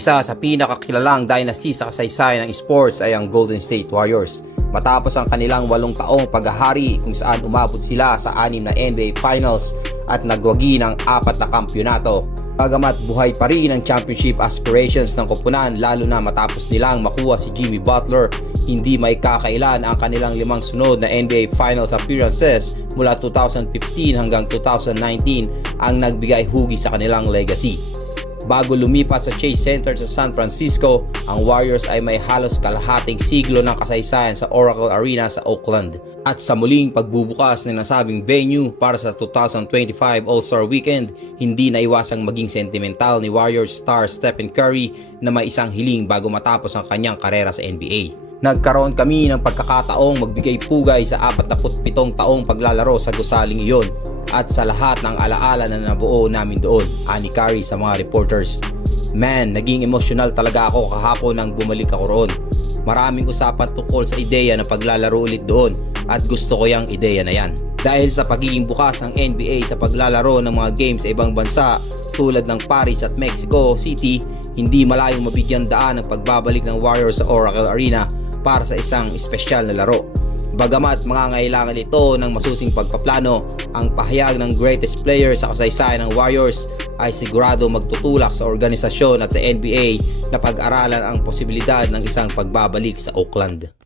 Isa sa pinakakilalang dynasty sa kasaysayan ng sports ay ang Golden State Warriors. Matapos ang kanilang walong taong paghahari kung saan umabot sila sa anim na NBA Finals at nagwagi ng apat na kampyonato. Bagamat buhay pa rin ang championship aspirations ng koponan lalo na matapos nilang makuha si Jimmy Butler, hindi may kakailan ang kanilang limang sunod na NBA Finals appearances mula 2015 hanggang 2019 ang nagbigay hugi sa kanilang legacy. Bago lumipat sa Chase Center sa San Francisco, ang Warriors ay may halos kalahating siglo ng kasaysayan sa Oracle Arena sa Oakland. At sa muling pagbubukas ng nasabing venue para sa 2025 All-Star Weekend, hindi naiwasang maging sentimental ni Warriors star Stephen Curry na may isang hiling bago matapos ang kanyang karera sa NBA. Nagkaroon kami ng pagkakataong magbigay pugay sa 47 taong paglalaro sa gusaling iyon at sa lahat ng alaala na nabuo namin doon, ani Curry sa mga reporters. Man, naging emotional talaga ako kahapon nang bumalik ako roon. Maraming usapan tungkol sa ideya na paglalaro ulit doon at gusto ko yung ideya na yan. Dahil sa pagiging bukas ng NBA sa paglalaro ng mga games sa ibang bansa tulad ng Paris at Mexico City, hindi malayong mabigyan daan ang pagbabalik ng Warriors sa Oracle Arena para sa isang espesyal na laro. Bagamat mangangailangan ito ng masusing pagpaplano, ang pahayag ng greatest player sa kasaysayan ng Warriors ay sigurado magtutulak sa organisasyon at sa NBA na pag-aralan ang posibilidad ng isang pagbabalik sa Oakland.